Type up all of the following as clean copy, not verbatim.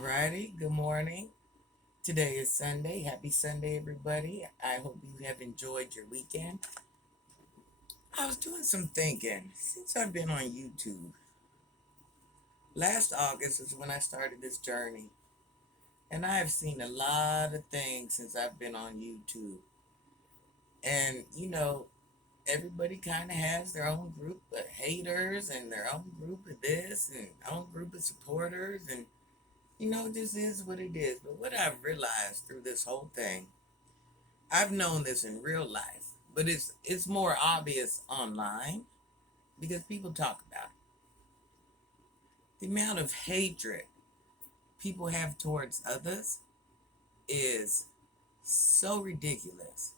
Alrighty, good morning. Today is Sunday. Happy Sunday, everybody. I hope you have enjoyed your weekend. I was doing some thinking since I've been on YouTube. Last August is when I started this journey, and I have seen a lot of things since I've been on YouTube. And everybody kind of has their own group of haters and their own group of this and own group of supporters, and this is what it is. But what I've realized through this whole thing, I've known this in real life, but it's more obvious online because people talk about it. The amount of hatred people have towards others is so ridiculous,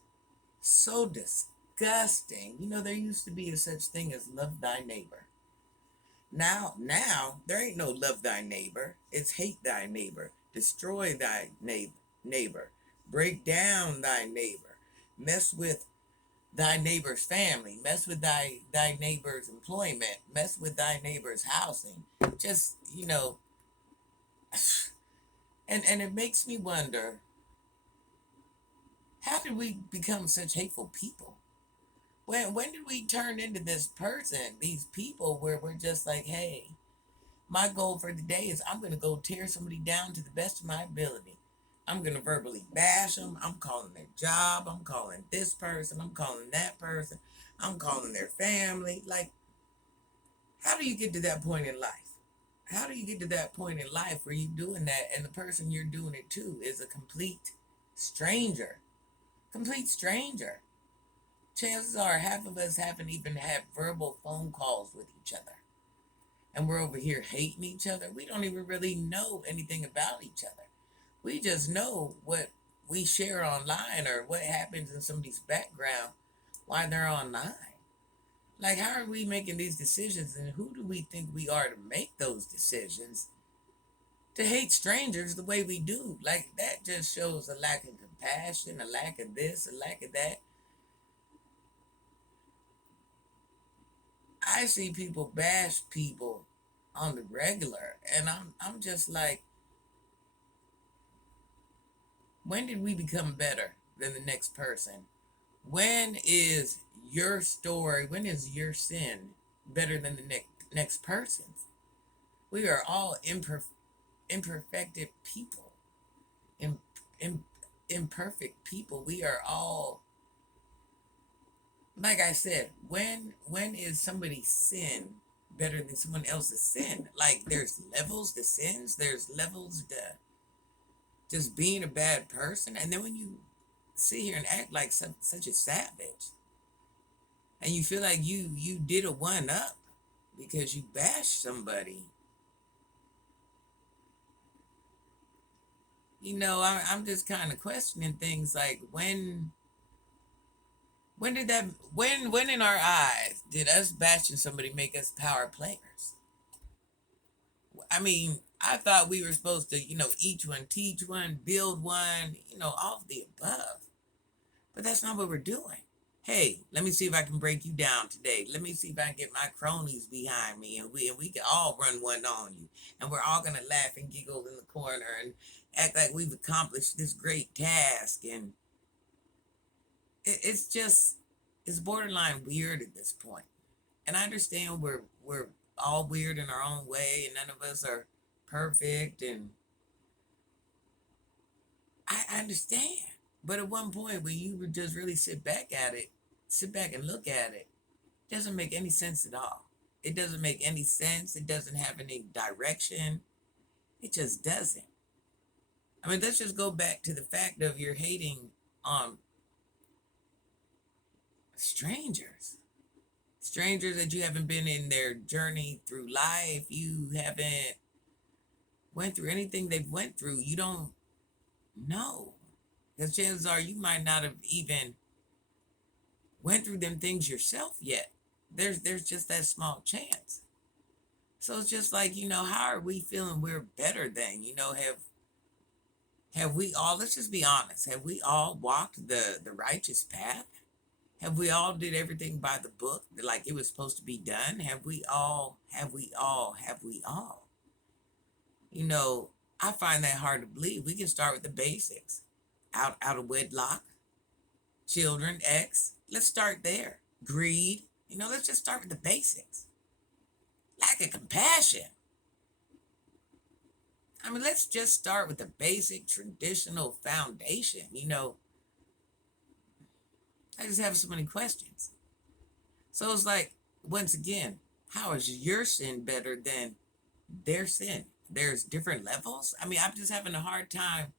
so disgusting. There used to be a such thing as love thy neighbor. Now there ain't no love thy neighbor. It's hate thy neighbor, destroy thy neighbor, break down thy neighbor, mess with thy neighbor's family, mess with thy neighbor's employment, mess with thy neighbor's housing. Just and it makes me wonder, how did we become such hateful people? When did we turn into this person, these people where we're just like, hey, my goal for the day is I'm going to go tear somebody down to the best of my ability. I'm going to verbally bash them. I'm calling their job. I'm calling this person. I'm calling that person. I'm calling their family. Like, how do you get to that point in life? How do you get to that point in life where you're doing that and the person you're doing it to is a complete stranger? Complete stranger. Chances are half of us haven't even had verbal phone calls with each other. And we're over here hating each other. We don't even really know anything about each other. We just know what we share online or what happens in somebody's background while they're online. Like, how are we making these decisions, and who do we think we are to make those decisions to hate strangers the way we do? Like, that just shows a lack of compassion, a lack of this, a lack of that. I see people bash people on the regular, and I'm just like, when did we become better than the next person? When is your story, when is your sin better than the next person's? We are all imperfected people, Im, Im, imperfect people. We are all, like I said, when is somebody's sin better than someone else's sin? Like, there's levels to sins, there's levels to just being a bad person. And then when you sit here and act like such a savage, and you feel like you did a one up because you bashed somebody, I'm just kind of questioning things like, when did that when in our eyes did us bashing somebody make us power players? I mean, I thought we were supposed to, each one teach one, build one, all of the above. But that's not what we're doing. Hey, let me see if I can break you down today. Let me see if I can get my cronies behind me, and we can all run one on you. And we're all gonna laugh and giggle in the corner and act like we've accomplished this great task. And it's just, it's borderline weird at this point. And I understand we're all weird in our own way, and none of us are perfect, and I understand. But at one point, when you would just really sit back and look at it, it doesn't make any sense at all. It doesn't make any sense. It doesn't have any direction. It just doesn't. I mean, let's just go back to the fact of you're hating on strangers. Strangers that you haven't been in their journey through life. You haven't went through anything they've went through. You don't know. Because chances are you might not have even went through them things yourself yet. There's just that small chance. So it's just like, how are we feeling we're better than? Have we all, let's just be honest, have we all walked the righteous path? Have we all did everything by the book like it was supposed to be done? Have we all? I find that hard to believe. We can start with the basics. Out of wedlock, children, ex. Let's start there. Greed. Let's just start with the basics. Lack of compassion. I mean, let's just start with the basic traditional foundation. I just have so many questions. So it's like, once again, how is your sin better than their sin? There's different levels. I mean, I'm just having a hard time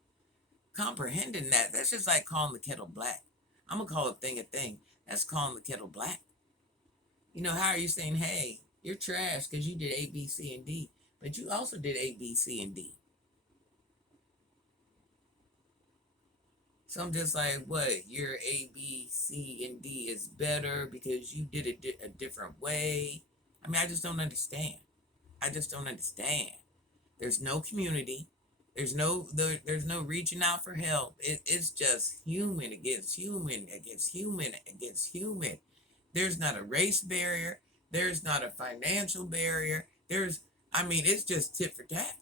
comprehending that. That's just like calling the kettle black. I'm gonna call a thing a thing. That's calling the kettle black. How are you saying, hey, you're trash because you did A, B, C, and D, but you also did A, B, C, and D. So I'm just like, what? Your A, B, C, and D is better because you did it a different way. I mean, I just don't understand. I just don't understand. There's no community. There's no reaching out for help. It's just human against human against human against human. There's not a race barrier. There's not a financial barrier. I mean, it's just tit for tat.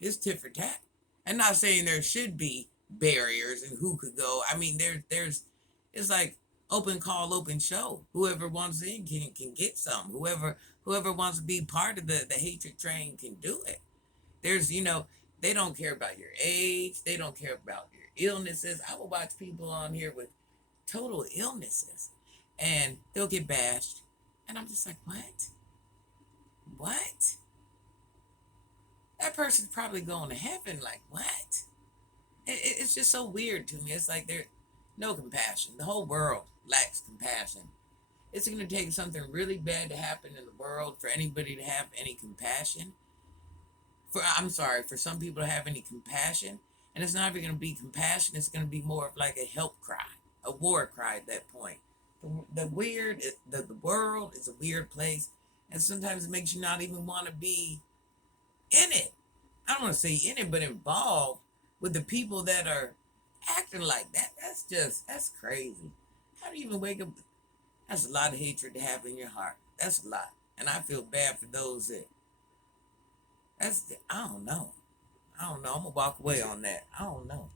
It's tit for tat. I'm not saying there should be barriers and who could go. I mean, it's like open call, open show. Whoever wants in can get some. Whoever wants to be part of the hatred train can do it. They don't care about your age. They don't care about your illnesses. I will watch people on here with total illnesses and they'll get bashed. And I'm just like, what? What? That person's probably going to heaven. Like, what? It's just so weird to me. It's like there's no compassion. The whole world lacks compassion. It's going to take something really bad to happen in the world for anybody to have any compassion. For some people to have any compassion. And it's not even going to be compassion. It's going to be more of like a help cry, a war cry at that point. The world is a weird place. And sometimes it makes you not even want to be in it. I don't want to say in it, but involved with the people that are acting like that. That's crazy. How do you even wake up? That's a lot of hatred to have in your heart. That's a lot. And I feel bad for those I don't know. I'm going to walk away on that. I don't know.